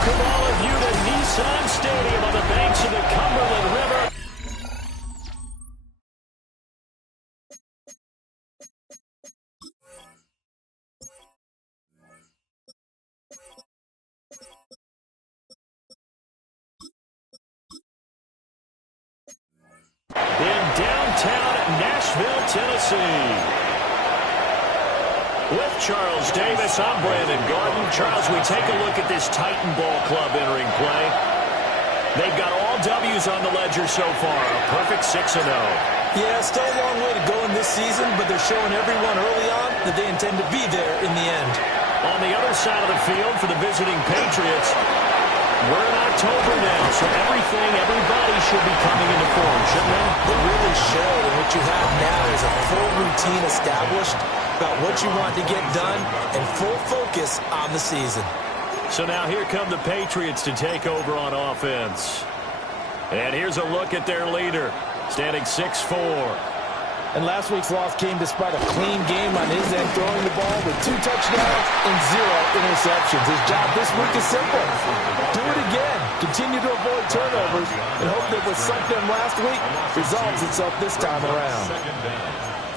Welcome all of you to Nissan Stadium on the banks of the Cumberland River. In downtown Nashville, Tennessee. With Charles Davis, I'm Brandon Gordon. Charles, we take a look at this Titan Ball Club entering play. They've got all W's on the ledger so far, a perfect 6-0. Yeah, still a long way to go in this season, but they're showing everyone early on that they intend to be there in the end. On the other side of the field for the visiting Patriots, we're in October now, so everybody should be coming into form, shouldn't they? They really should, and what you have now is a full routine established about what you want to get done and full focus on the season. So now here come the Patriots to take over on offense. And here's a look at their leader, standing 6'4". And last week's loss came despite a clean game on his end, throwing the ball with 2 touchdowns and 0 interceptions. His job this week is simple. Do it again. Continue to avoid turnovers and hope that what sunk them last week resolves itself this time around.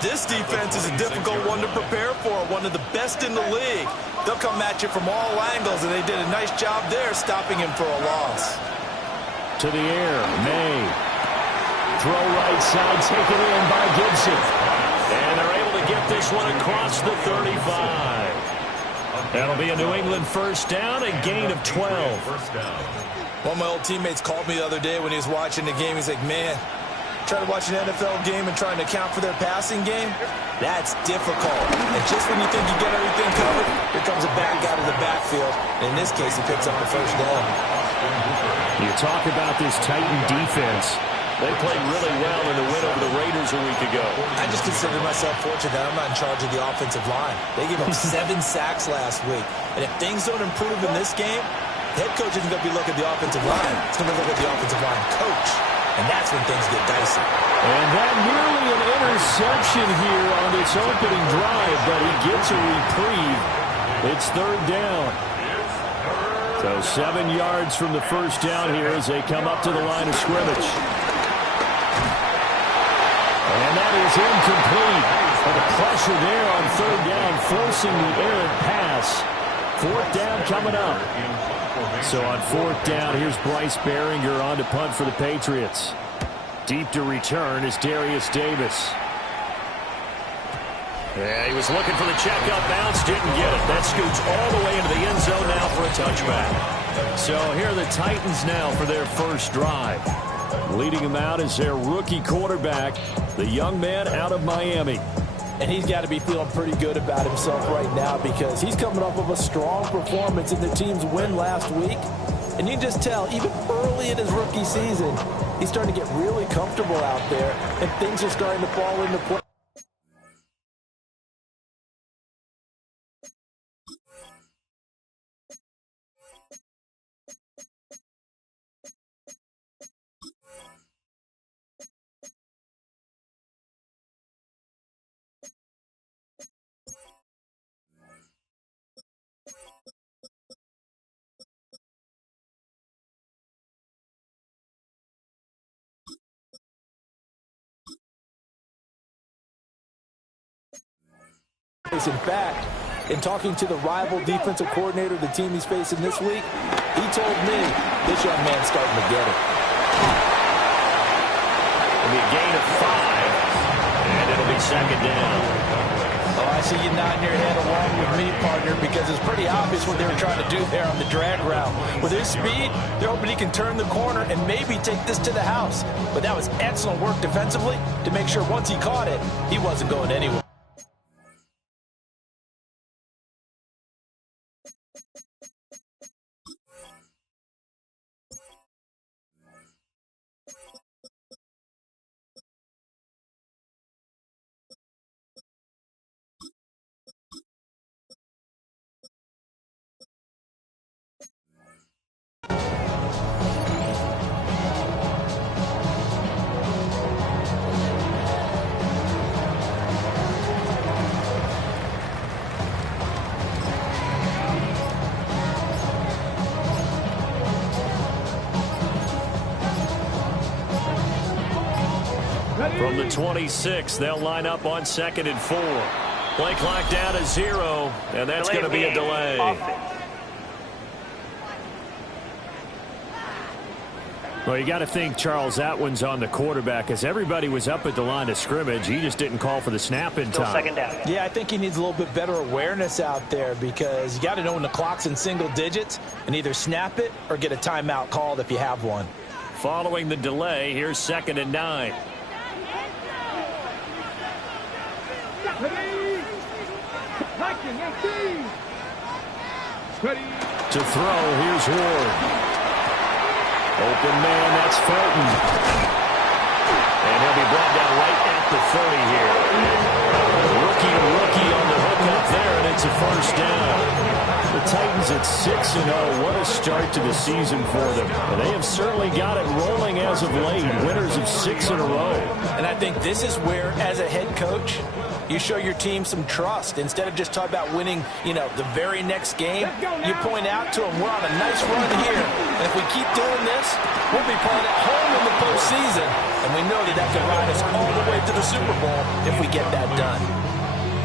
This defense is a difficult one to prepare for, one of the best in the league. They'll come at you from all angles, and they did a nice job there stopping him for a loss. To the air, May. Throw right side, taken in by Gibson. And they're able to get this one across the 35. That'll be a New England first down, a gain of 12. One of my old teammates called me the other day when he was watching the game. He's like, man, trying to watch an NFL game and trying to account for their passing game, that's difficult. And just when you think you get everything covered, here comes a back out of the backfield. And in this case, he picks up the first down. You talk about this Titan defense. They played really well in the win over the Raiders a week ago. I just consider myself fortunate that I'm not in charge of the offensive line. They gave up 7 sacks last week. And if things don't improve in this game, head coach isn't going to be looking at the offensive line. It's going to look at the offensive line coach. And that's when things get dicey. And that nearly an interception here on this opening drive, but he gets a reprieve. It's third down. So 7 yards from the first down here as they come up to the line of scrimmage. And that is incomplete. But the pressure there on third down, forcing the errant pass. Fourth down coming up. So on fourth down, here's Bryce Behringer on to punt for the Patriots. Deep to return is Darius Davis. Yeah, he was looking for the checkup bounce, didn't get it. That scoots all the way into the end zone now for a touchback. So here are the Titans now for their first drive. Leading them out is their rookie quarterback, the young man out of Miami. And he's got to be feeling pretty good about himself right now because he's coming off of a strong performance in the team's win last week. And you can just tell, even early in his rookie season, he's starting to get really comfortable out there, and things are starting to fall into place. In fact, in talking to the rival defensive coordinator, the team he's facing this week, he told me this young man's starting to get it. It'll be a gain of 5, and it'll be second down. Oh, I see you nodding your head along with me, partner, because it's pretty obvious what they were trying to do there on the drag route. With his speed, they're hoping he can turn the corner and maybe take this to the house. But that was excellent work defensively to make sure once he caught it, he wasn't going anywhere. From the 26, they'll line up on 2nd and 4. Play clock down to 0, and that's going to be a delay. Well, you got to think, Charles, that one's on the quarterback, as everybody was up at the line of scrimmage. He just didn't call for the snap in time. Second down. Yeah, I think he needs a little bit better awareness out there, because you got to know when the clock's in single digits and either snap it or get a timeout called if you have one. Following the delay, here's 2nd and 9. To throw, here's Ward. Open man, that's Felton. And he'll be brought down right at the 30 here. Rookie to rookie on the hook up there, and it's a first down. The Titans at 6-0. What a start to the season for them. And they have certainly got it rolling as of late. Winners of 6 in a row. And I think this is where, as a head coach, you show your team some trust. Instead of just talking about winning, the very next game, you point out to them, we're on a nice run here. And if we keep doing this, we'll be playing at home in the postseason. And we know that can ride us all the way to the Super Bowl if we get that done.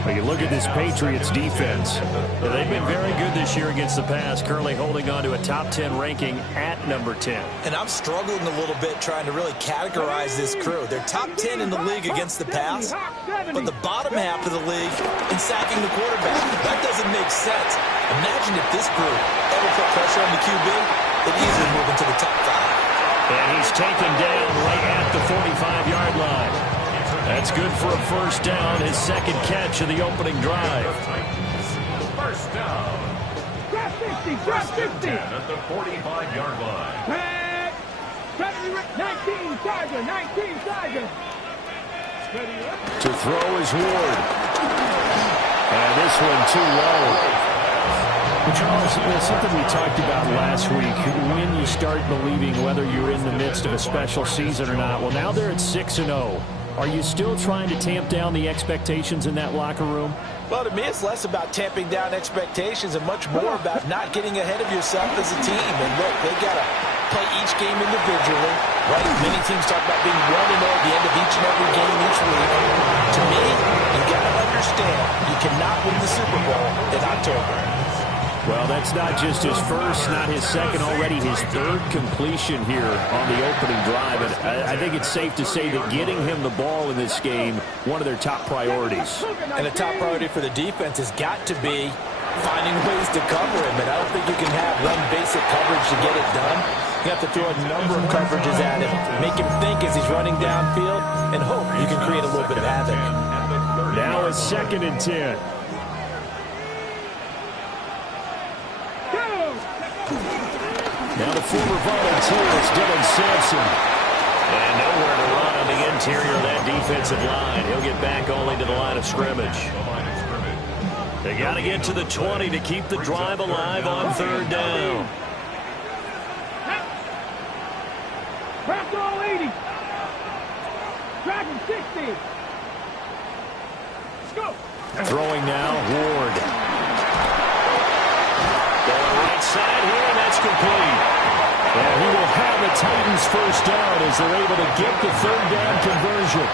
Well, you look at this Patriots defense. They've been very good this year against the pass, currently holding on to a top 10 ranking at number 10. And I'm struggling a little bit trying to really categorize this crew. They're top 10 in the league against the pass, but the bottom half of the league in sacking the quarterback. That doesn't make sense. Imagine if this group ever put pressure on the QB, they'd easily move into the top 5. And he's taken down right at the 45-yard line. That's good for a first down, his second catch of the opening drive. First down. Grab 50, grab 50. At the 45-yard line. 19, Tiger. To throw is Ward. And this one too low. Well, Charles, something we talked about last week, when you start believing whether you're in the midst of a special season or not. Well, now they're at 6-0. Are you still trying to tamp down the expectations in that locker room? Well, to me, it's less about tamping down expectations and much more about not getting ahead of yourself as a team. And look, they got to play each game individually, right? Many teams talk about being 1-0 at the end of each and every game each week. To me, you got to understand you cannot win the Super Bowl in October. Well, that's not just his first, not his second, already his third completion here on the opening drive. And I think it's safe to say that getting him the ball in this game, one of their top priorities. And a top priority for the defense has got to be finding ways to cover him. And I don't think you can have one basic coverage to get it done. You have to throw a number of coverages at him, make him think as he's running downfield, and hope you can create a little bit of havoc. Now it's 2nd and 10. Now the former volunteer is Dylan Sampson. And nowhere to run on the interior of that defensive line. He'll get back only to the line of scrimmage. They got to get to the 20 to keep the drive alive on 3rd down. Crack all 80. Dragon 60. Let's go. Throwing now, Ward. Going right side here, and that's complete. And he will have the Titans first down as they're able to get the 3rd down conversion.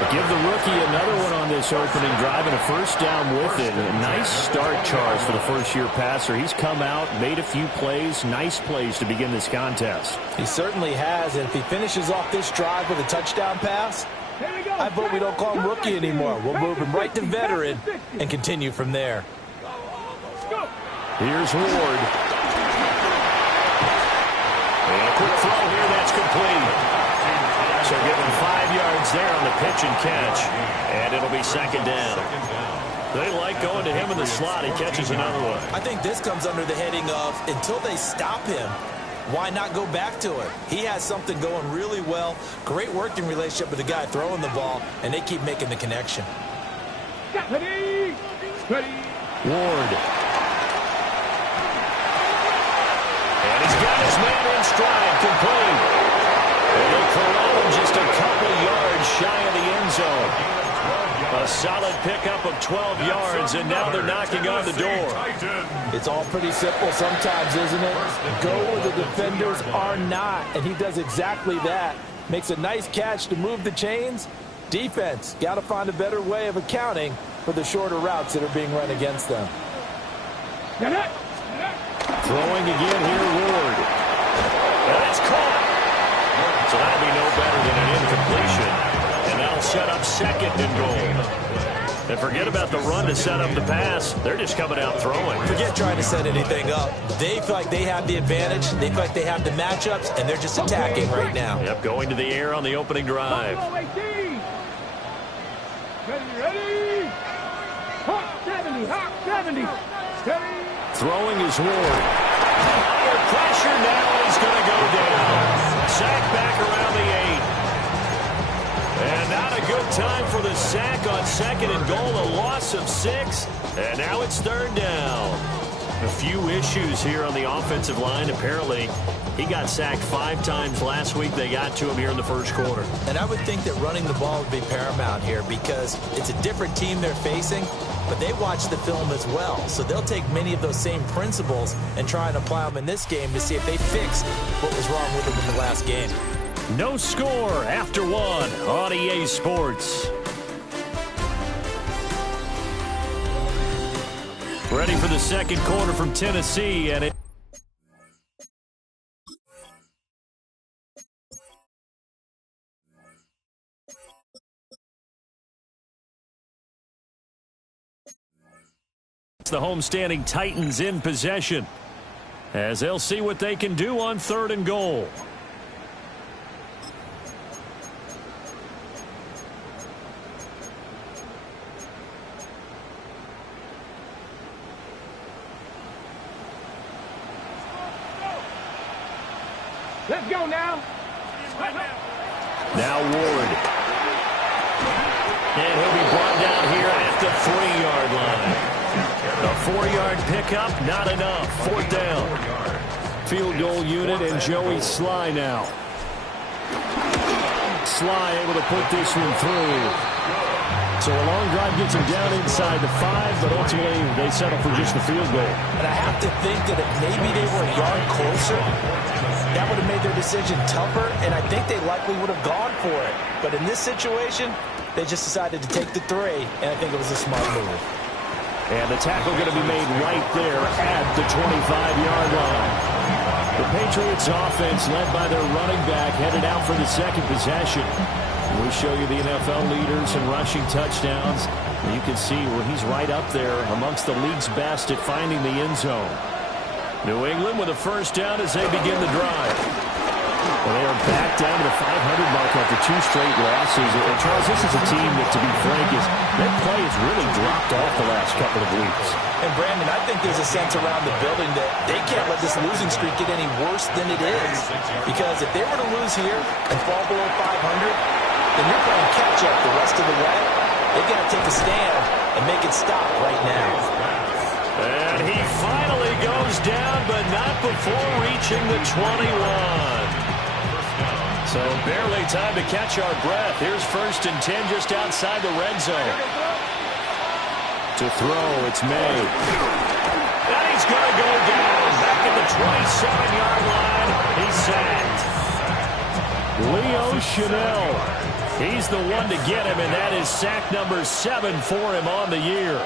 But give the rookie another one on this opening drive and a first down with it. A nice start, Charles, for the first-year passer. He's come out, made a few plays, nice plays to begin this contest. He certainly has, and if he finishes off this drive with a touchdown pass, I vote we don't call him rookie anymore. We'll move him right to veteran and continue from there. Here's Ward. And a quick throw here, that's complete. So give him 5 yards there on the pitch and catch. And it'll be 2nd down. They like going to him in the slot. He catches another one. I think this comes under the heading of, until they stop him, why not go back to it? He has something going really well. Great working relationship with the guy throwing the ball, and they keep making the connection. Ready. Ward. And he's got his man in stride, complete. And they corral him just a couple yards shy of the end zone. A solid pickup of 12 yards, and now they're knocking on the door. It's all pretty simple sometimes, isn't it? Go where the defenders are not, and he does exactly that. Makes a nice catch to move the chains. Defense, got to find a better way of accounting for the shorter routes that are being run against them. Throwing again here, Ward. And it's caught. So that'll be no better than an incompletion. And that'll set up second and goal. And forget about the run to set up the pass. They're just coming out throwing. Forget trying to set anything up. They feel like they have the advantage. They feel like they have the matchups, and they're just attacking right now. Yep, going to the air on the opening drive. Ready. Hawk 70, Hawk 70. Steady. Throwing is Ward. Under pressure now, he's going to go down. Sack back around the 8. And not a good time for the sack on second and goal. A loss of 6. And now it's third down. A few issues here on the offensive line. Apparently, he got sacked 5 times last week. They got to him here in the first quarter. And I would think that running the ball would be paramount here because it's a different team they're facing, but they watch the film as well. So they'll take many of those same principles and try and apply them in this game to see if they fixed what was wrong with them in the last game. No score after 1 on EA Sports. Ready for the second quarter from Tennessee, and it's the homestanding Titans in possession as they'll see what they can do on third and goal. Let's go now. Now Ward. And he'll be brought down here at the 3-yard line. A 4-yard pickup, not enough. Fourth down. Field goal unit and Joey Sly now. Sly able to put this one through. So a long drive gets him down inside the 5, but ultimately they settle for just the field goal. And I have to think that if maybe they were a yard closer, that would have made their decision tougher, and I think they likely would have gone for it. But in this situation, they just decided to take the 3, and I think it was a smart move. And the tackle going to be made right there at the 25-yard line. The Patriots offense led by their running back headed out for the second possession. We show you the NFL leaders in rushing touchdowns. You can see where he's right up there amongst the league's best at finding the end zone. New England with a first down as they begin the drive. Well, they are back down to the 500 mark after 2 straight losses. And Charles, this is a team that, to be frank, their play has really dropped off the last couple of weeks. And Brandon, I think there's a sense around the building that they can't let this losing streak get any worse than it is. Because if they were to lose here and fall below 500, then you're playing catch-up the rest of the way. They've got to take a stand and make it stop right now. And he finally goes down, but not before reaching the 21. So barely time to catch our breath. Here's 1st and 10 just outside the red zone. To throw, it's May. And he's going to go down back at the 27-yard line. He's sacked. Leo Chanel. He's the one to get him, and that is sack number 7 for him on the year.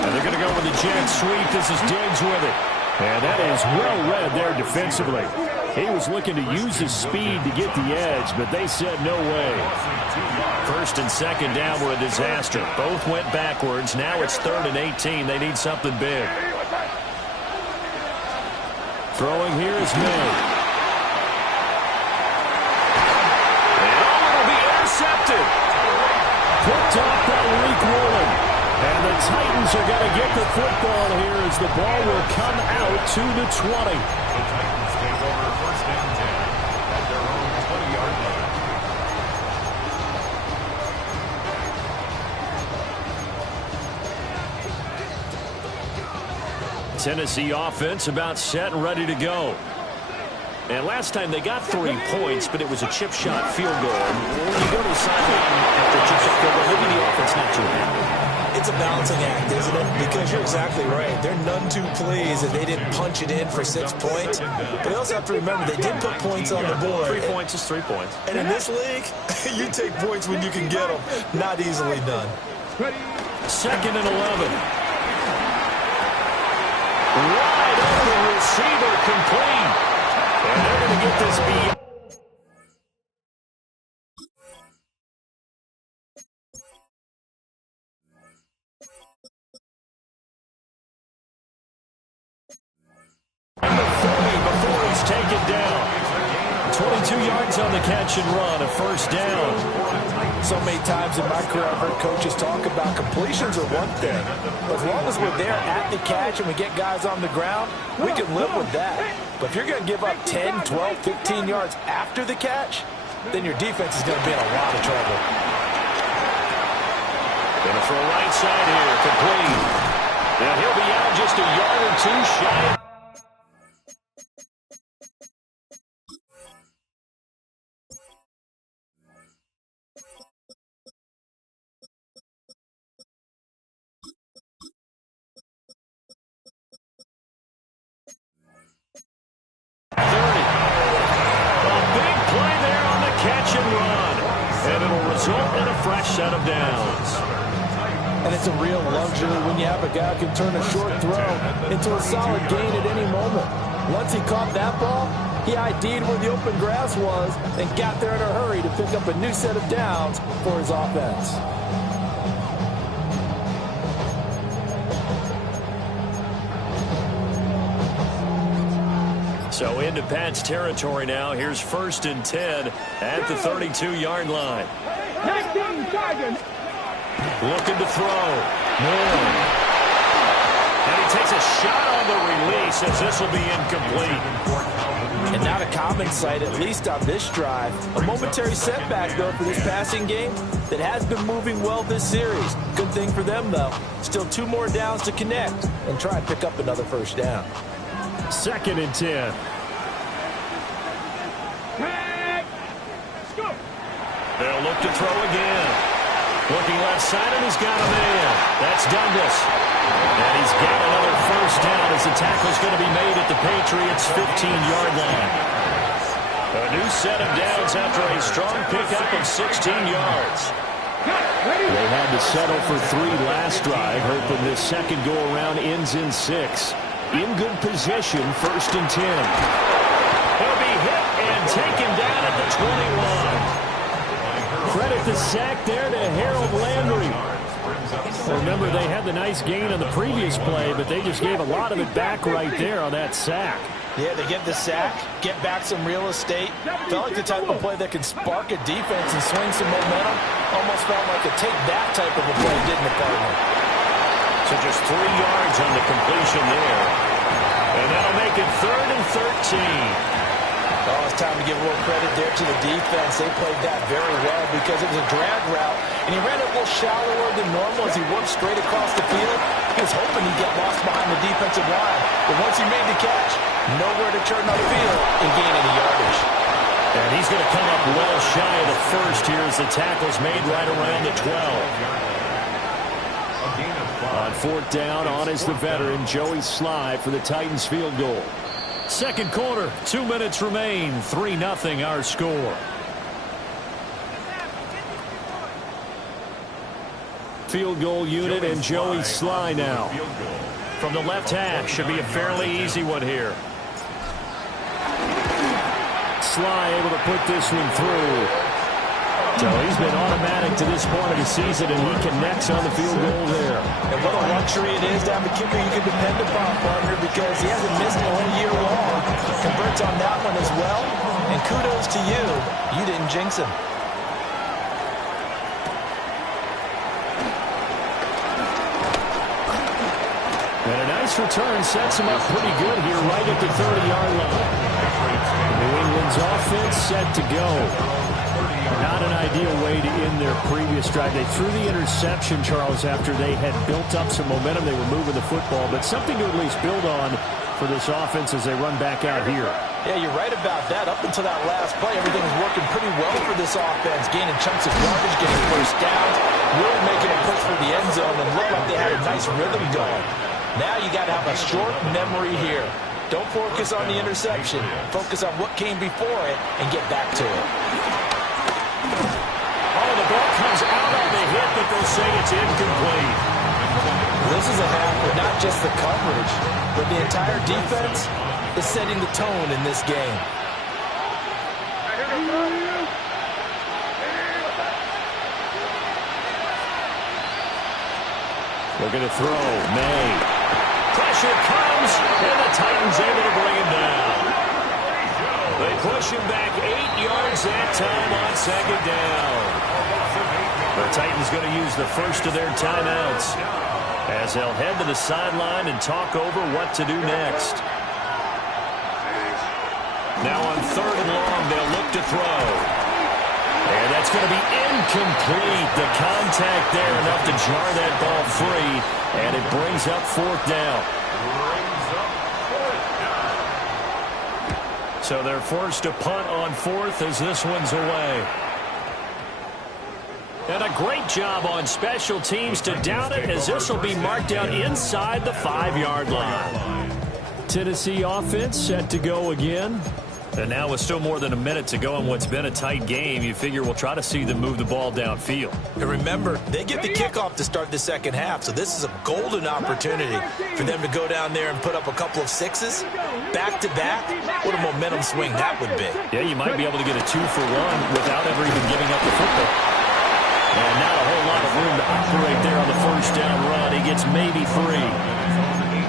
And they're going to go with the jet sweep. This is Diggs with it. And that is well read there defensively. He was looking to use his speed to get the edge, but they said no way. 1st and 2nd down were a disaster. Both went backwards. Now it's 3rd and 18. They need something big. Throwing here is May. And it'll be intercepted. Picked off by Rick Woolen. And the Titans are going to get the football here as the ball will come out to the 20. The Titans take over 1st and 10 at their own 20-yard line. Tennessee offense about set and ready to go. And last time they got 3 points, but it was a chip shot field goal. When you go to the sideline after a chip shot field goal, maybe the offense not too happy. It's a balancing act, isn't it? Because you're exactly right. They're none too pleased that they didn't punch it in for 6 points. But you also have to remember they did put points on the board. 3 points is 3 points. And in this league, you take points when you can get them. Not easily done. Second and 11. Wide open receiver complete. And they're going to get this beyond. Before he's taken down. 22 yards on the catch and run, a first down. So many times in my career I've heard coaches talk about completions are one thing. But as long as we're there at the catch and we get guys on the ground, we can live with that. But if you're going to give up 10, 12, 15 yards after the catch, then your defense is going to be in a lot of trouble. Going to throw right side here, complete. And he'll be out just a yard or two shy. Set of downs. And it's a real luxury when you have a guy who can turn a short throw into a solid gain at any moment. Once he caught that ball, he ID'd where the open grass was and got there in a hurry to pick up a new set of downs for his offense. So into Pats territory now. Here's 1st and 10 at the 32-yard line. Looking to throw. Moore. And he takes a shot on the release as this will be incomplete. And not a common sight, at least on this drive. A momentary setback, though, for this passing game that has been moving well this series. Good thing for them, though. Still 2 more downs to connect and try and pick up another first down. 2nd and 10. They'll look to throw again. Looking left side, and he's got a man. That's Douglas. And he's got another first down as the tackle's going to be made at the Patriots' 15-yard line. A new set of downs after a strong pickup of 16 yards. They had to settle for 3 last drive, hoping this second go-around ends in 6. In good position, 1st and 10. He'll be hit and taken down at the 21. Credit the sack there to Harold Landry. Remember, they had the nice gain on the previous play, but they just gave a lot of it back right there on that sack. Yeah, they get the sack, get back some real estate. Felt like the type of play that can spark a defense and swing some momentum. Almost felt like a take-that type of a play, didn't it, partner? So just 3 yards on the completion there. And that'll make it 3rd and 13. Oh, it's time to give a little credit there to the defense. They played that very well because it was a drag route, and he ran it a little shallower than normal as he worked straight across the field. He was hoping he'd get lost behind the defensive line, but once he made the catch, nowhere to turn upfield and gain any yardage. And he's going to come up well shy of the first here as the tackle's made right around the 12. On 4th down, on is the veteran, Joey Sly for the Titans field goal. Second quarter, 2 minutes remain, 3-0 our score. Field goal unit and Joey Sly now. From the left hash, should be a fairly easy one here. Sly able to put this one through. So he's been automatic to this point of the season, and he connects on the field goal there. And what a luxury it is to have a kicker you can depend upon, partner, because he hasn't missed all year long. Converts on that one as well. And kudos to you. You didn't jinx him. And a nice return sets him up pretty good here right at the 30-yard line. New England's offense set to go. Not an ideal way to end their previous drive. They threw the interception, Charles, after they had built up some momentum. They were moving the football, but something to at least build on for this offense as they run back out here. Yeah, you're right about that. Up until that last play, everything was working pretty well for this offense. Gaining chunks of yardage, getting first downs, really making a push for the end zone, and looked like they had a nice rhythm going. Now you got to have a short memory here. Don't focus on the interception. Focus on what came before it and get back to it. Oh, the ball comes out on the hit, but they'll say it's incomplete. This is a half where not just the coverage, but the entire defense is setting the tone in this game. Looking to throw. May. Pressure comes, and the Titans able to bring him down. They push him back 8 yards that time on second down. The Titans going to use the first of their timeouts as they'll head to the sideline and talk over what to do next. Now on 3rd and long, they'll look to throw. And that's going to be incomplete. The contact there enough to jar that ball free, and it brings up 4th down. So they're forced to punt on 4th as this one's away. And a great job on special teams to down it, as this will be marked down inside the 5-yard line. Tennessee offense set to go again. And now with still more than a minute to go in what's been a tight game, you figure we'll try to see them move the ball downfield. And remember, they get the kickoff to start the second half, so this is a golden opportunity for them to go down there and put up a couple of sixes back-to-back. What a momentum swing that would be. Yeah, you might be able to get a 2-for-1 without ever even giving up the football. And not a whole lot of room to operate there on the first down run. He gets maybe 3.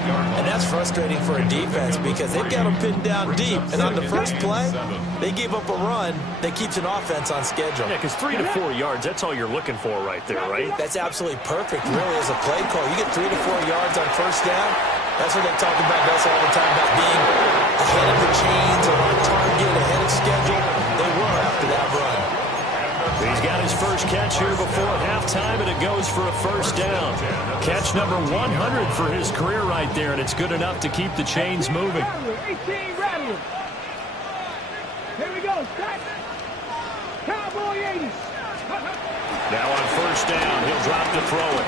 And that's frustrating for a defense because they've got them pinned down deep. And on the first play, they gave up a run that keeps an offense on schedule. Yeah, because 3 to 4 yards, that's all you're looking for right there, right? That's absolutely perfect, really, as a play call. You get 3 to 4 yards on first down. That's what they talk about us all the time, about being ahead of the chains or on target, ahead of schedule. They were after that run. He's got his first catch here before halftime, and it goes for a first down. Catch number 100 for his career right there, and it's good enough to keep the chains moving. 18 rattling. Here we go. Cowboy 80s. Now on first down, he'll drop to throw it.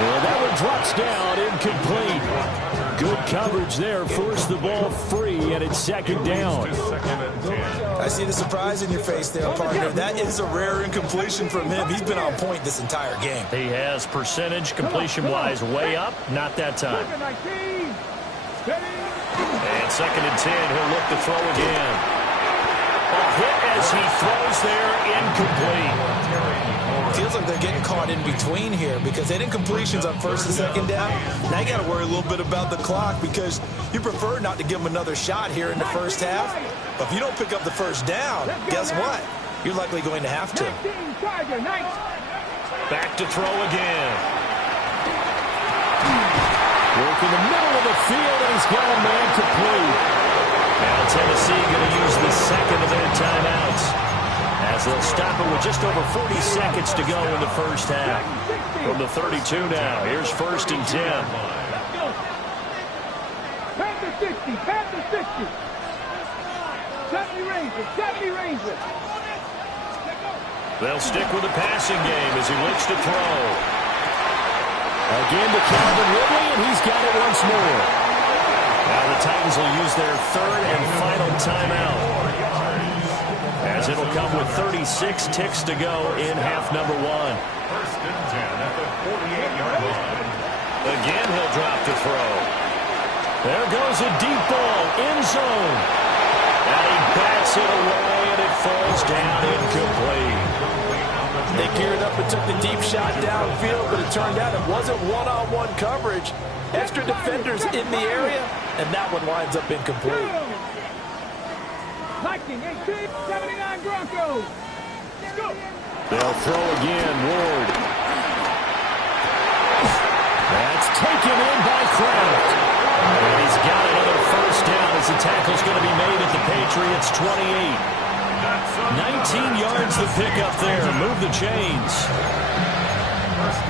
Well, that one drops down, incomplete. Good coverage there, forced the ball free, and it's second down. I see the surprise in your face there, partner. That is a rare incompletion from him. He's been on point this entire game. He has percentage completion-wise way up, not that time. And second and 10, he'll look to throw again. A hit as he throws there, incomplete. Feels like they're getting caught in between here because they did incompletions on first and second down. Now you got to worry a little bit about the clock because you prefer not to give them another shot here in the first half. But if you don't pick up the first down, guess what? You're likely going to have to. Back to throw again. Work in the middle of the field, and he's got a man complete. Now Tennessee going to use the second of their timeouts, as they'll stop it with just over 40 seconds to go in the first half. From the 32 now, here's first and 10. Panther 60, Panther 60. 70 Rangers. They'll stick with the passing game as he looks to throw. Again to Calvin Ridley, and he's got it once more. Now the Titans will use their third and final timeout, as it'll come with 36 ticks to go in half number 1. First and 10 at the 48-yard line. Again, he'll drop to throw. There goes a deep ball, end zone. And he bats it away, and it falls down incomplete. They geared up and took the deep shot downfield, but it turned out it wasn't one-on-one coverage. Extra defenders in the area, and that one winds up incomplete. 19-18-79 Broncos. Let's go. They'll throw again, Ward. That's taken in by Kraft. And he's got another first down as the tackle's going to be made at the Patriots' 28. 19 yards to pick up there. Move the chains.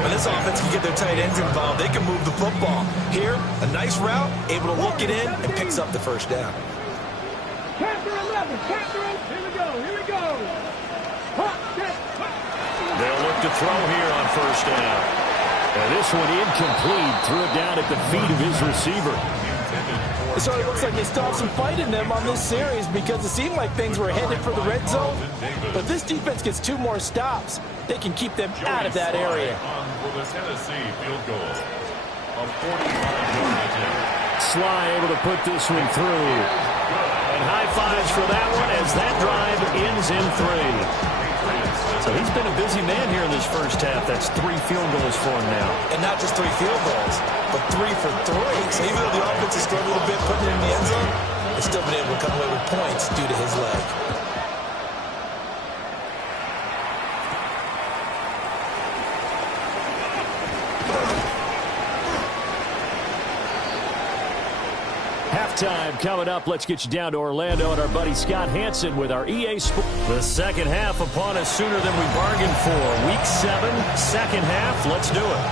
When this offense can get their tight ends involved, they can move the football. Here, a nice route, able to look it in, and picks up the first down. Capture 11. Capture 8. Here we go. Here we go. They'll look to throw here on first down. And this one incomplete. Threw it down at the feet of his receiver. So it looks like they still have some fight in them on this series because it seemed like things were headed for the red zone. But this defense gets 2 more stops. They can keep them out of that area. For the Tennessee field goal. A 45-yard attempt. Sly able to put this one through. And high fives for that one as that drive ends in 3. So he's been a busy man here in this first half. That's 3 field goals for him now. And not just 3 field goals, but 3 for 3. So even though the offense has struggled a bit putting it in the end zone, they've still been able to come away with points due to his leg. Halftime coming up. Let's get you down to Orlando and our buddy Scott Hansen with our EA Sports. The second half upon us sooner than we bargained for. Week 7, second half. Let's do it.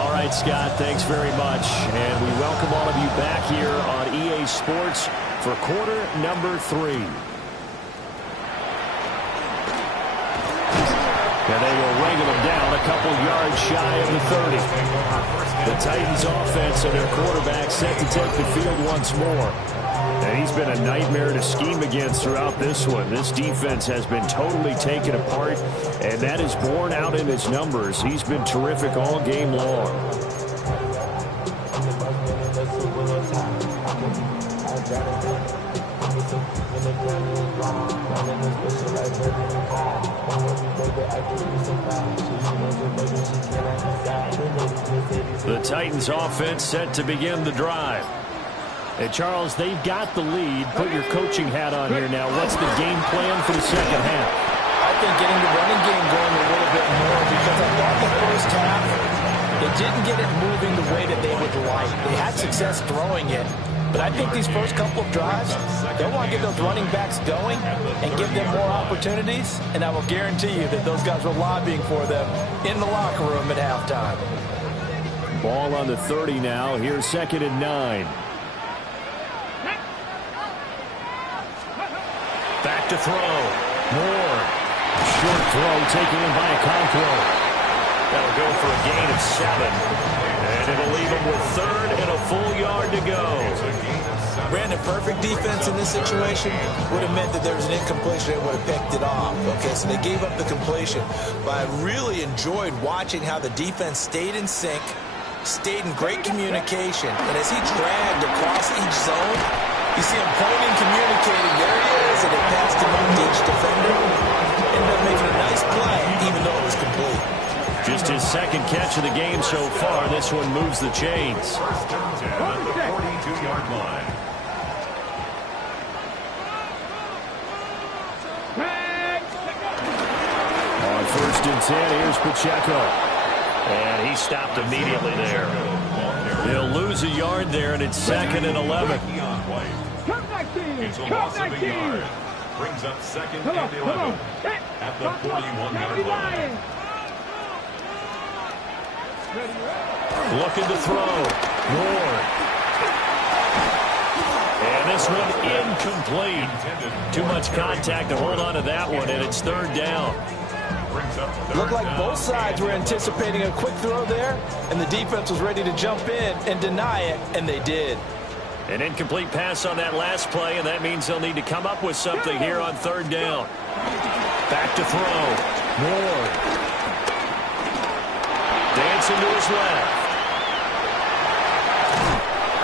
All right, Scott, thanks very much. And we welcome all of you back here on EA Sports for quarter number 3. And they will wrangle them down a couple yards shy of the 30. The Titans offense and their quarterback set to take the field once more. And he's been a nightmare to scheme against throughout this one. This defense has been totally taken apart, and that is borne out in his numbers. He's been terrific all game long. The Titans offense set to begin the drive. And Charles, they've got the lead. Put your coaching hat on here now. What's the game plan for the second half? I think getting the running game going a little bit more because I thought the first half they didn't get it moving the way that they would like. They had success throwing it. But I think these first couple of drives, they want to get those running backs going and give them more opportunities. And I will guarantee you that those guys were lobbying for them in the locker room at halftime. Ball on the 30 now. Here's 2nd and 9. Back to throw. Moore. Short throw taken in by Okonkwo. That'll go for a gain of 7. And it'll leave him with 3rd and a full yard to go. Brandon, perfect defense in this situation would have meant that there was an incompletion and would have picked it off. Okay, so they gave up the completion. But I really enjoyed watching how the defense stayed in sync, stayed in great communication. And as he dragged across each zone, you see him pointing, communicating. There he is, and they passed him up to each defender. Ended up making a nice play, even though it was complete. Just his 2nd catch of the game so far. This one moves the chains. First down at the 42-yard line. On 1st and 10, here's Pacheco. And he stopped immediately there. They'll lose a yard there, and it's 2nd and 11. Come back, team. It's a Come loss of back, a team. yard. Brings up 2nd Come on, and come 11 on. at the 41-yard line. Looking to throw. Ward. And this one incomplete. Too much contact to hold on to that one, and it's 3rd down. Looked like both sides were anticipating a quick throw there, and the defense was ready to jump in and deny it, and they did. An incomplete pass on that last play, and that means they'll need to come up with something here on 3rd down. Back to throw. Ward. Dancing to his left.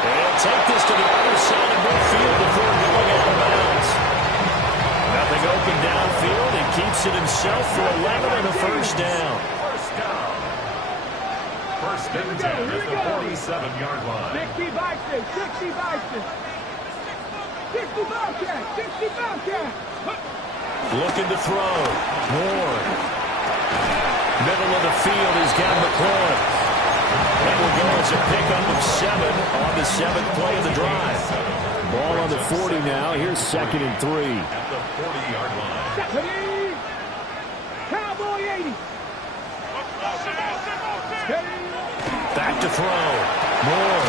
And he'll take this to the other side of midfield before going out of bounds. Nothing open downfield. He keeps it himself for 11 and a first down. First and 10 at the 47-yard line. 60 Bison, 60 Bison. 60 Bobcat, 60 Bobcat. Looking to throw. Ward. Middle of the field, he's got McLaurin. That will go as a pickup of 7 on the 7th play of the drive. Ball on the 40 now. Here's 2nd and 3. At the 40-yard line. Cowboy 80, 80. Back to throw. Moore.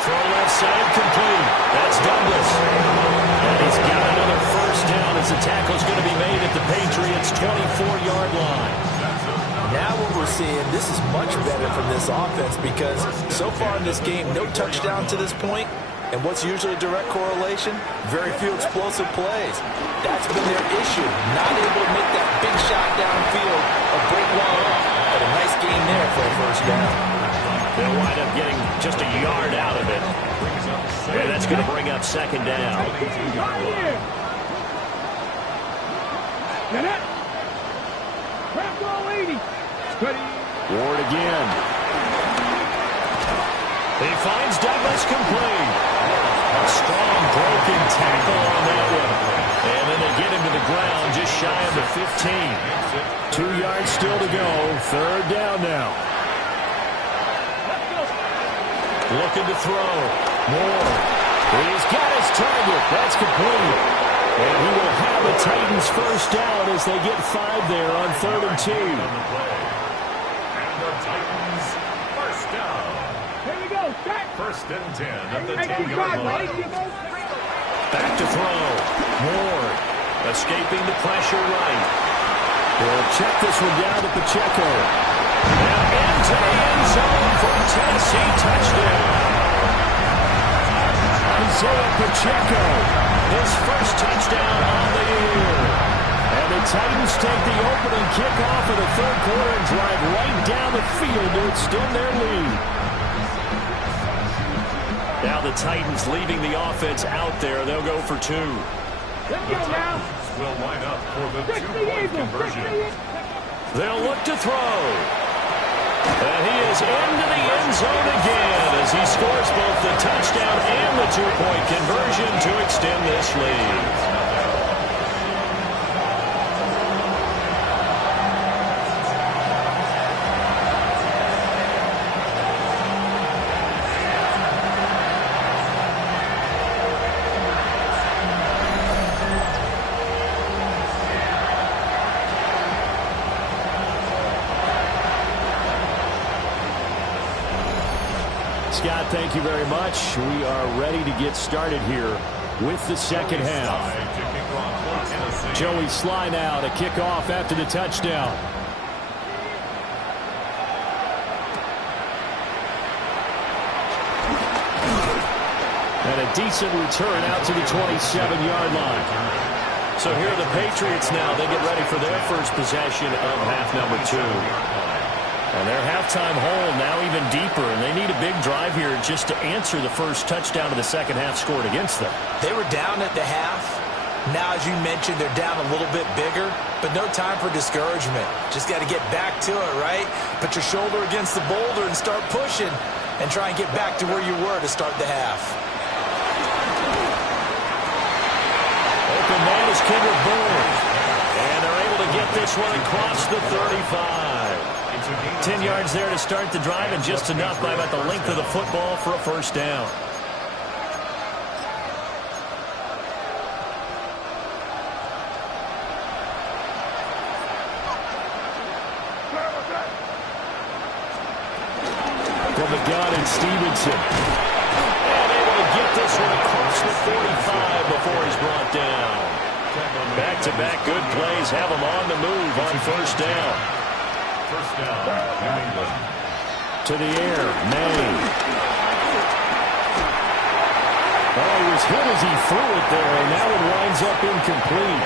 Throw left side complete. That's Douglas. And he's got another first down as the tackle's going to be made at the Patriots' 24-yard line. Now what we're seeing, this is much better from this offense because so far in this game, no touchdown to this point. And what's usually a direct correlation? Very few explosive plays. That's been their issue. Not able to make that big shot downfield or break one off. But a nice gain there for a first down. They'll wind up getting just a yard out of it. And that's going to bring up second down. Get it. Crap roll 80. Ward again. He finds Douglas complete. A strong broken tackle on that one. And then they get him to the ground just shy of the 15. 2 yards still to go. Third down now. Looking to throw. Moore. He's got his target. That's complete. And he will have the Titans first down as they get 5 there on 3rd and 2. And the Titans first down. Here we go. Back. First and 10 at the 10-yard line. Back to throw. Moore escaping the pressure right. We'll check this one down to Pacheco. And into the end zone for a Tennessee touchdown. Isaiah Pacheco, his first touchdown on the year. And the Titans take the opening kickoff of the third quarter and drive right down the field to extend their lead. Now the Titans leaving the offense out there. They'll go for 2. The Titans will line up for the 2-point conversion. They'll look to throw. And he is into the end zone again as he scores both the touchdown and the 2-point conversion to extend this lead. Scott, thank you very much. We are ready to get started here with the second half. Joey Sly now to kick off after the touchdown. And a decent return out to the 27-yard line. So here are the Patriots now. They get ready for their first possession of half number 2. And their halftime hole now even deeper, and they need a big drive here just to answer the first touchdown of the second half scored against them. They were down at the half. Now, as you mentioned, they're down a little bit bigger, but no time for discouragement. Just got to get back to it, right? Put your shoulder against the boulder and start pushing and try and get back to where you were to start the half. Open man is Kendrick Bourne. And they're able to get this one across the 35. 10 yards there to start the drive, and just enough by about the length of the football for a first down. From the gun, and Stevenson. And able to get this one across the 45 before he's brought down. Back-to-back good plays have him on the move on first down. First down, New England. To the air, May. Oh, he was hit as he threw it there, and now it winds up incomplete.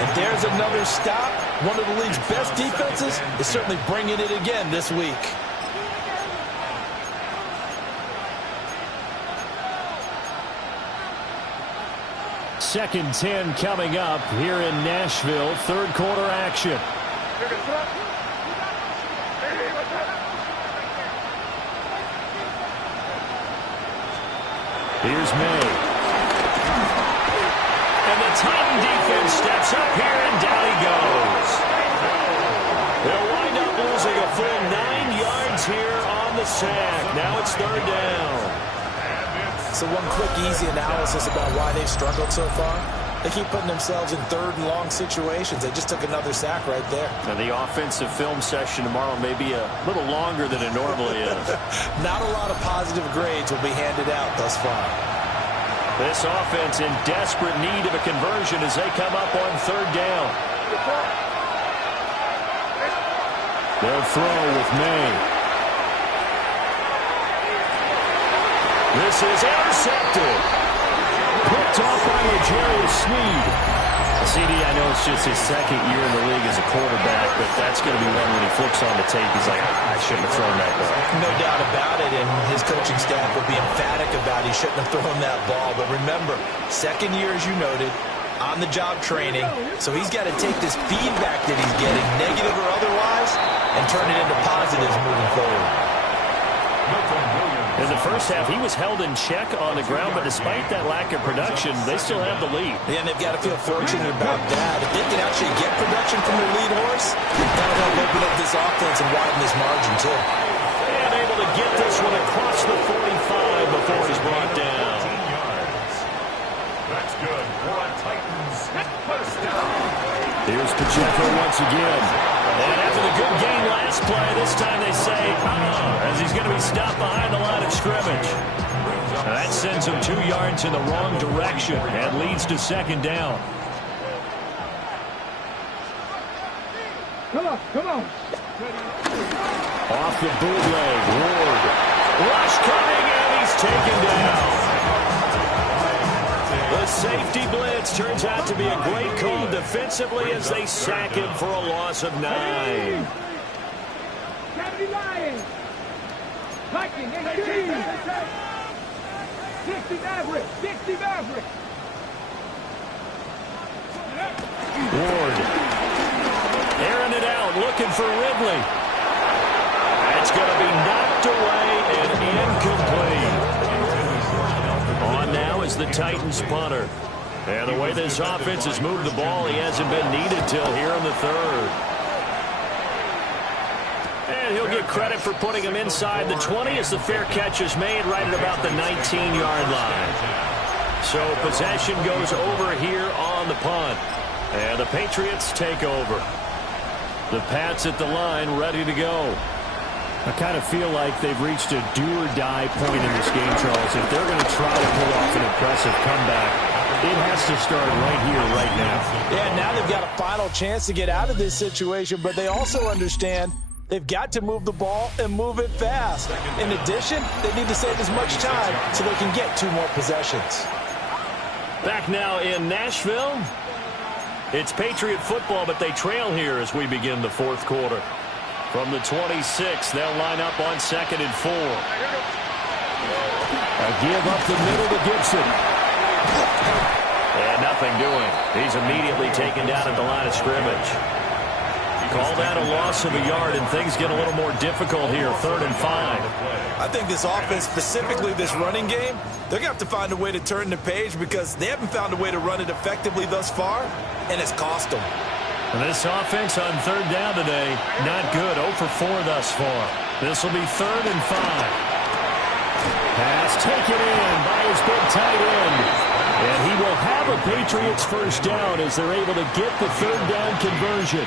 And there's another stop. One of the league's best defenses is certainly bringing it again this week. Second 10 coming up here in Nashville. Third quarter action. Here's May. And the Titan defense steps up here, and down he goes. They'll wind up losing a full 9 yards here on the sack. Now it's third down. So one quick, easy analysis about why they've struggled so far. They keep putting themselves in third and long situations. They just took another sack right there. Now the offensive film session tomorrow may be a little longer than it normally is. Not a lot of positive grades will be handed out thus far. This offense in desperate need of a conversion as they come up on third down. They'll throw with May. This is intercepted. Picked off by L'Jarius Sneed. CD, I know it's just his second year in the league as a quarterback, but that's going to be one when he flips on the tape. He's like, I shouldn't have thrown that ball. No doubt about it, and his coaching staff will be emphatic about he shouldn't have thrown that ball. But remember, second year, as you noted, on-the-job training, so he's got to take this feedback that he's getting, negative or otherwise, and turn it into positives moving forward. In the first half, he was held in check on the ground, but despite that lack of production, they still have the lead. Yeah, and they've got to feel fortunate about that. If they can actually get production from their lead horse, that'll help open up this offense and widen this margin, too. And able to get this one across the 45 before he's brought down. That's good for a Titans first down. Here's Pacheco once again. And after the good game last play, this time they say, as he's going to be stopped behind the line of scrimmage. That sends him 2 yards in the wrong direction and leads to second down. Come on, come on. Off the bootleg, Ward. Rush coming, and he's taken down. The safety blitz turns out to be a great call defensively as they sack him for a loss of 9. Kennedy Lions. Viking, 18. 60 Maverick, 60 Maverick. Ward. Airing it out, looking for Ridley. It's going to be knocked away and incomplete. On now is the Titans punter. And the way this offense has moved the ball, he hasn't been needed till here in the third. And he'll get credit for putting him inside the 20 as the fair catch is made right at about the 19-yard line. So possession goes over here on the punt. And the Patriots take over. The Pats at the line ready to go. I kind of feel like they've reached a do-or-die point in this game, Charles. If they're going to try to pull off an impressive comeback, it has to start right here, right now. Yeah, now they've got a final chance to get out of this situation, but they also understand they've got to move the ball and move it fast. In addition, they need to save as much time so they can get 2 more possessions. Back now in Nashville. It's Patriot football, but they trail here as we begin the fourth quarter. From the 26, they'll line up on 2nd and 4. A give up the middle to Gibson. And nothing doing. He's immediately taken down at the line of scrimmage. Call that a loss of a yard, and things get a little more difficult here, 3rd and 5. I think this offense, specifically this running game, they're going to have to find a way to turn the page because they haven't found a way to run it effectively thus far, and it's cost them. And this offense on 3rd down today, not good. 0 for 4 thus far. This will be 3rd and 5. Pass taken in by his big tight end. And he will have a Patriots first down as they're able to get the 3rd down conversion.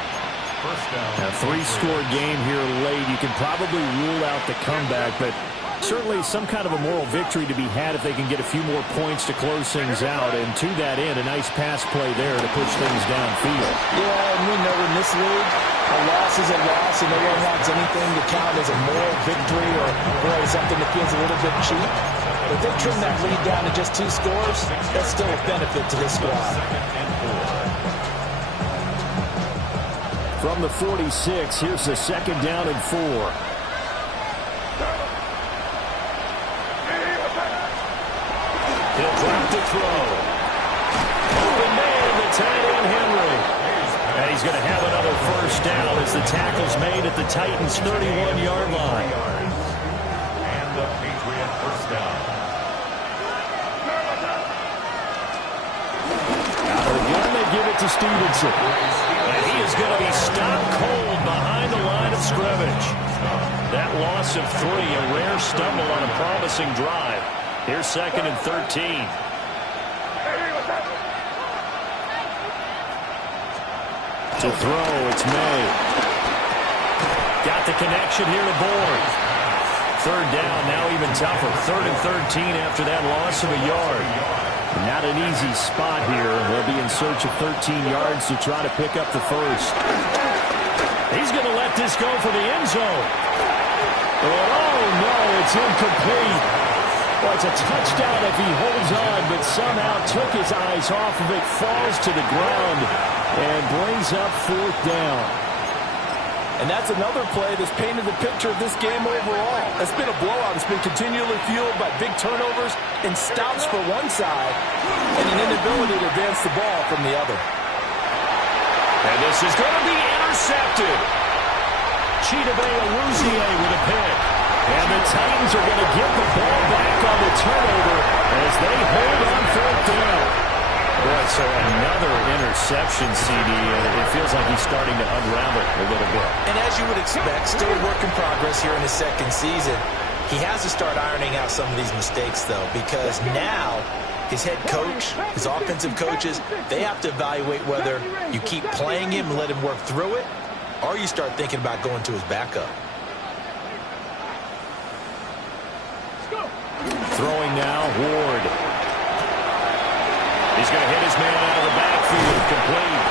A 3-score game here late. You can probably rule out the comeback, but certainly some kind of a moral victory to be had if they can get a few more points to close things out. And to that end, a nice pass play there to push things downfield. Yeah, and we know in this league, a loss is a loss, and no one wants anything to count as a moral victory or boy, something that feels a little bit cheap. But if they trim that lead down to just 2 scores, that's still a benefit to this squad. From the 46, here's the 2nd down and 4. He'll drop to throw. Open man, the tight end Henry. And he's going to have another first down as the tackle's made at the Titans' 31-yard line. And the Patriot first down. Out of the gun, they give it to Stevenson. And he is going to be stopped cold behind the line of scrimmage. That loss of 3, a rare stumble on a promising drive. Here's 2nd and 13. To throw, it's May. Got the connection here to Bourne. Third down, now even tougher. 3rd and 13 after that loss of a yard. Not an easy spot here. They'll be in search of 13 yards to try to pick up the first. He's going to let this go for the end zone. Oh, no, it's incomplete. Well, it's a touchdown if he holds on, but somehow took his eyes off of it, falls to the ground, and brings up 4th down. And that's another play that's painted the picture of this game overall. It's been a blowout. It's been continually fueled by big turnovers and stops for one side and an inability to advance the ball from the other. And this is going to be intercepted. Chise with a pick. And the Titans are going to get the ball back on the turnover as they hold on 4th down. Boy, so another interception, CD, and it feels like he's starting to unravel a little bit. And as you would expect, still a work in progress here in his 2nd season. He has to start ironing out some of these mistakes, though, because now his head coach, his offensive coaches, they have to evaluate whether you keep playing him and let him work through it, or you start thinking about going to his backup. Throwing now, Ward. He's going to hit his man out of the backfield, complete.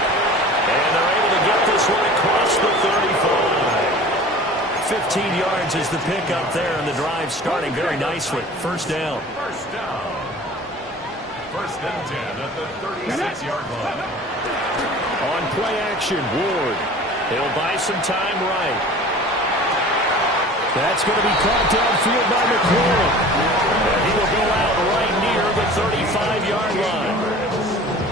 And they're able to get this one across the 35. 15 yards is the pickup there, and the drive starting very nicely. First down. First down. 1st and 10 at the 36-yard line. On play action, Ward. He'll buy some time right. That's going to be caught downfield by McLaurin. And he will go out right near the 35-yard line.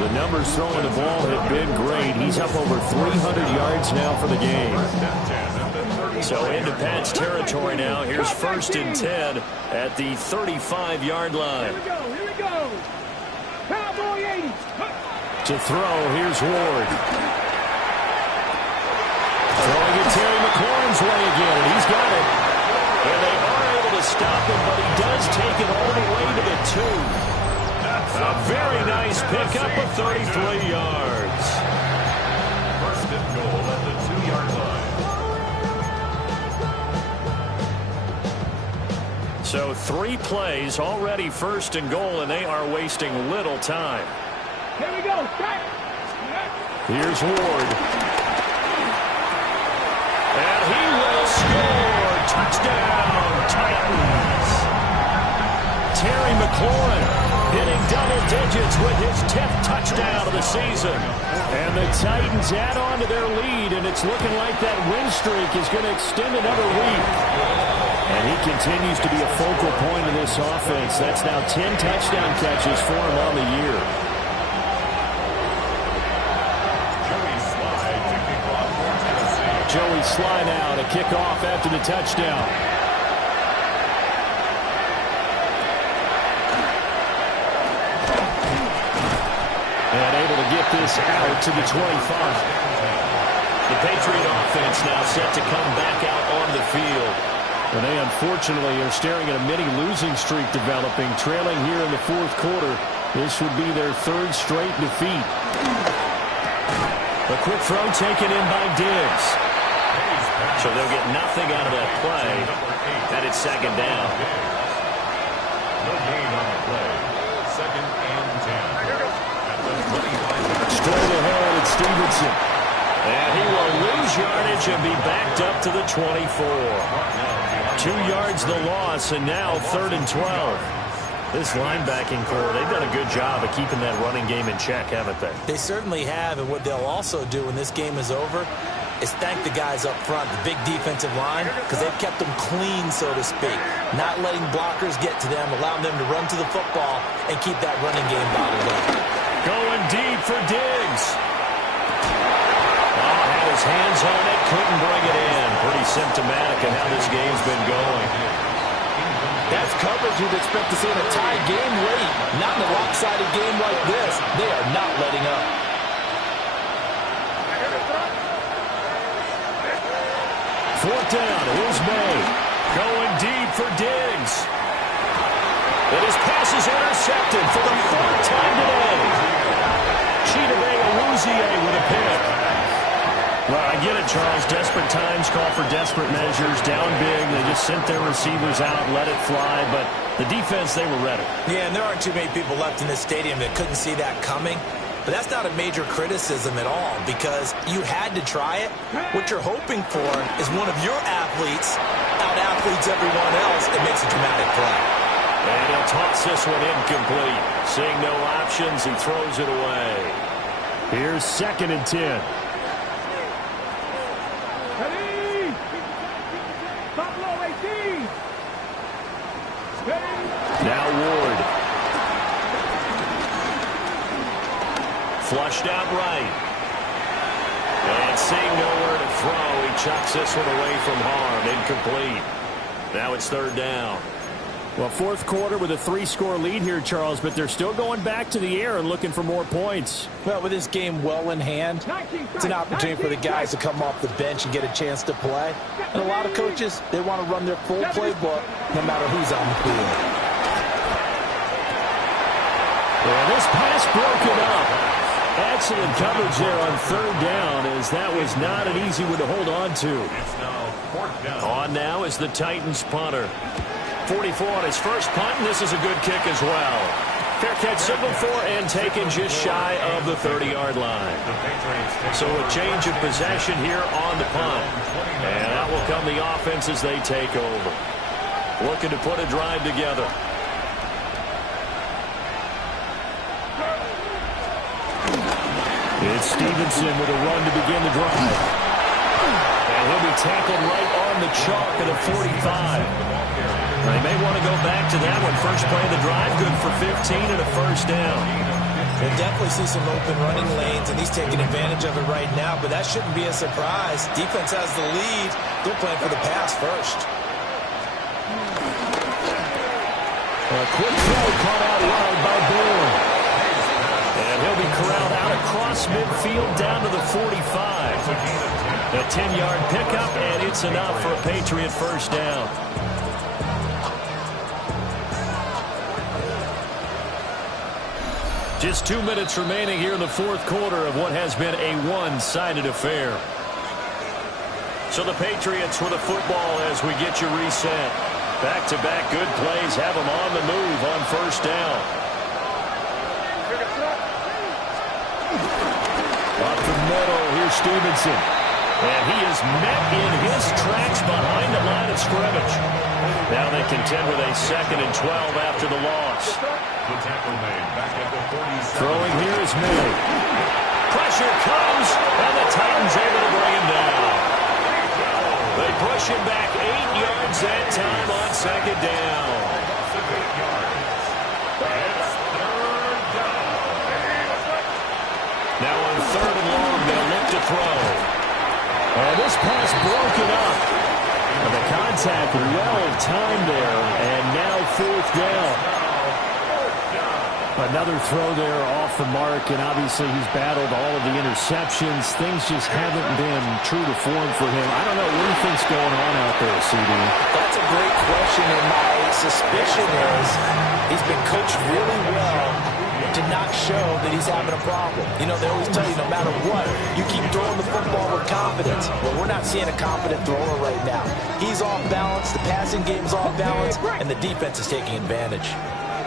The numbers throwing the ball have been great. He's up over 300 yards now for the game. So into Pats territory now. Here's 1st and 10 at the 35-yard line. Here we go. Cowboy 80. To throw, here's Ward. Throwing it Terry McLaurin's way again, and he's got it. And they are able to stop him, but he does take it all the way to the 2. A very nice pickup of 33 yards. 1st and goal at the 2-yard line. So 3 plays already 1st and goal, and they are wasting little time. Here we go. Here's Ward. And he will score. Touchdown, Titans. Terry McLaurin hitting double digits with his 10th touchdown of the season. And the Titans add on to their lead, and it's looking like that win streak is going to extend another week. And he continues to be a focal point of this offense. That's now 10 touchdown catches for him on the year. Joey Sly now to kick off after the touchdown. And able to get this out to the 25. The Patriot offense now set to come back out on the field. And they unfortunately are staring at a mini losing streak developing, trailing here in the 4th quarter. This would be their 3rd straight defeat. A quick throw taken in by Diggs. So they'll get nothing out of that play. And it's 2nd down. No gain on the play. 2nd and 10. Straight ahead, it's Stevenson. And he will lose yardage and be backed up to the 24. 2 yards the loss, and now 3rd and 12. This linebacking core, they've done a good job of keeping that running game in check, haven't they? They certainly have, and what they'll also do when this game is over is thank the guys up front, the big defensive line, because they've kept them clean, so to speak. Not letting blockers get to them, allowing them to run to the football and keep that running game bottled up. Going deep for Diggs. Oh, had his hands on it, couldn't bring it in. Pretty symptomatic of how this game's been going. That's coverage you'd expect to see in a tie game late. Not in a lopsided game like this. They are not letting up. Fourth down, here's May. Going deep for Diggs. And his pass is intercepted for the 4th time today. Chise with a pick. Well, I get it, Charles. Desperate times call for desperate measures. Down big, they just sent their receivers out, let it fly. But the defense, they were ready. Yeah, and there aren't too many people left in this stadium that couldn't see that coming. But that's not a major criticism at all because you had to try it. What you're hoping for is one of your athletes out-athletes everyone else and makes a dramatic play. And he'll toss this one incomplete. Seeing no options, he throws it away. Here's 2nd and 10. Ready? Buffalo 18. Ready? Now Ward. Flushed out right. And seeing nowhere to throw, he chucks this one away from harm. Incomplete. Now it's 3rd down. Well, 4th quarter with a 3-score lead here, Charles, but they're still going back to the air and looking for more points. Well, with this game well in hand, it's an opportunity for the guys to come off the bench and get a chance to play. And a lot of coaches, they want to run their full playbook no matter who's on the field. Well, this pass broken up. Excellent coverage there on 3rd down, as that was not an easy one to hold on to. It's now 4th down. On now is the Titans punter. 44 on his first punt, and this is a good kick as well. Fair catch signaled for and taken just shy of the 30-yard line. So a change of possession here on the punt. And out will come the offense as they take over. Looking to put a drive together. It's Stevenson with a run to begin the drive. And he'll be tackled right on the chalk at a 45. They may want to go back to that one. First play of the drive, good for 15 and a 1st down. We'll definitely see some open running lanes, and he's taking advantage of it right now, but that shouldn't be a surprise. Defense has the lead. They're playing for the pass first. A quick throw caught out wide by Bourne. And he'll be corralled out across midfield down to the 45. A 10-yard pickup, and it's enough for a Patriot 1st down. Just 2 minutes remaining here in the 4th quarter of what has been a one-sided affair. So the Patriots with the football as we get you reset. Back-to-back good plays have them on the move on 1st down. Up the middle, here's Stevenson. And he is met in his tracks behind the line of scrimmage. Now they contend with a 2nd and 12 after the loss. The tackle made back at the 47. Throwing here is May. Pressure comes, and the Titans able to bring him down. They push him back 8 yards that time on 2nd down. Now on 3rd and long, they'll look to throw. And this pass broken up. And the contact well timed there, and now 4th down. Another throw there off the mark, and obviously he's battled all of the interceptions. Things just haven't been true to form for him. I don't know. What do you think's going on out there, CD? That's a great question, and my suspicion is he's been coached really well to not show that he's having a problem. You know, they always tell you no matter what, you keep throwing the football with confidence. Well, we're not seeing a confident thrower right now. He's off balance, the passing game's off balance, and the defense is taking advantage.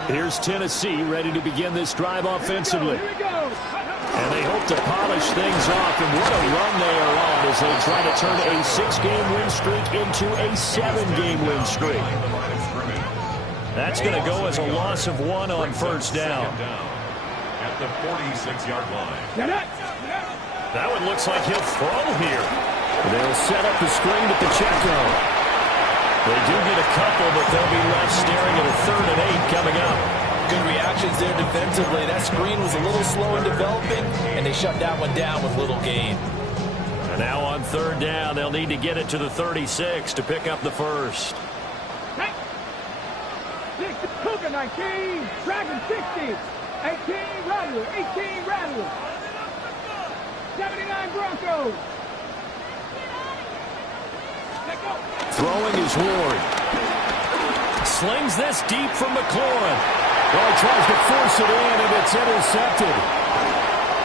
Here's Tennessee ready to begin this drive offensively. And they hope to polish things off, and what a run they are on as they try to turn a 6-game win streak into a 7-game win streak. That's going to go as a loss of 1 on 1st down. At the 46-yard line. That one looks like he'll throw here. They'll set up the screen at the check-down. They do get a couple, but they'll be left staring at a 3rd and 8 coming up. Good reactions there defensively. That screen was a little slow in developing, and they shut that one down with little gain. And now on 3rd down, they'll need to get it to the 36 to pick up the 1st. Cougar 19, Dragon 60, 18 Rattler, 18 Rattler, 79 Broncos. Throwing is Ward. Slings this deep from McLaurin. Well, he tries to force it in, and it's intercepted.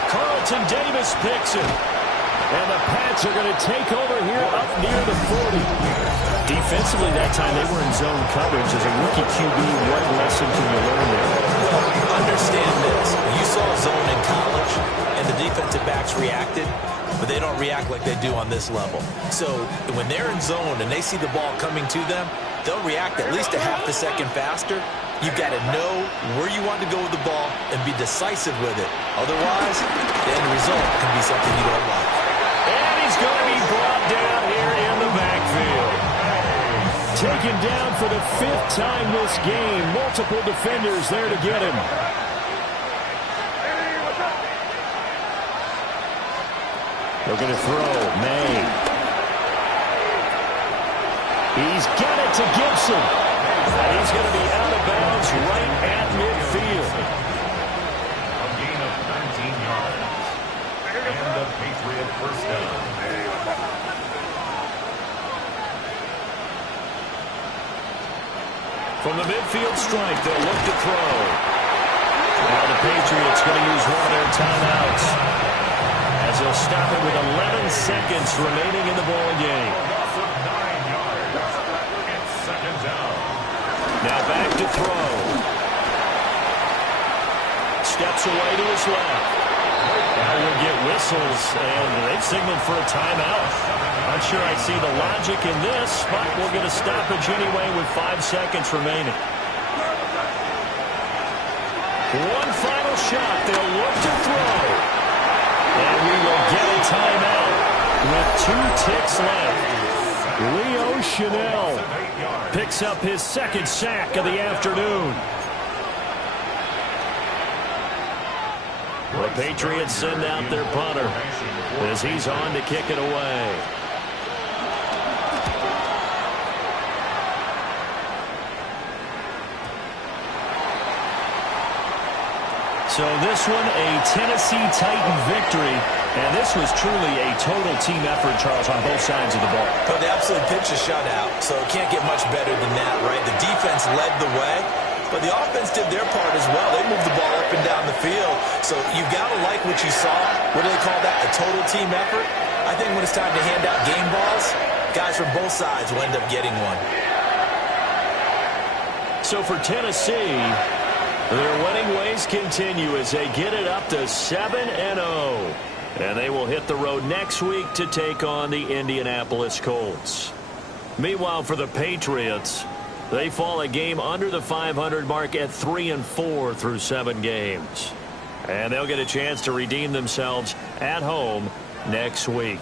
Carlton Davis picks it. And the Pats are going to take over here up near the 40. Defensively that time they were in zone coverage. As a rookie QB, what lesson can you learn there? Well, understand this. You saw zone in college, and the defensive backs reacted, but they don't react like they do on this level. So when they're in zone and they see the ball coming to them, they'll react at least a half a second faster. You've got to know where you want to go with the ball and be decisive with it. Otherwise, the end result can be something you don't like. And he's going to be brought down here in the backfield. Taken down for the 5th time this game. Multiple defenders there to get him. Looking to throw. May. He's got it to Gibson. And he's going to be out of bounds right at midfield. A gain of 19 yards. And the Patriot first down. From the midfield strike, they'll look to throw. Now the Patriots going to use one of their timeouts, as they'll stop it with 11 seconds remaining in the ball game. Loss of 9 yards. It's second down. Now back to throw. Steps away to his left. Now we'll get whistles, and they've signaled for a timeout. Not sure I see the logic in this, but we'll get a stoppage anyway with 5 seconds remaining. One final shot. They'll look to throw. And we will get a timeout with 2 ticks left. Leo Chanel picks up his 2nd sack of the afternoon. The Patriots send out their punter as he's on to kick it away. So this one, a Tennessee Titan victory. And this was truly a total team effort, Charles, on both sides of the ball. But they absolutely pitched a shutout, so it can't get much better than that, right? The defense led the way, but the offense did their part as well. They moved the ball up and down the field. So you've got to like what you saw. What do they call that? A total team effort? I think when it's time to hand out game balls, guys from both sides will end up getting one. So for Tennessee, their winning ways continue as they get it up to 7-0. And they will hit the road next week to take on the Indianapolis Colts. Meanwhile, for the Patriots, they fall a game under the 500 mark at 3-4 through 7 games. And they'll get a chance to redeem themselves at home next week.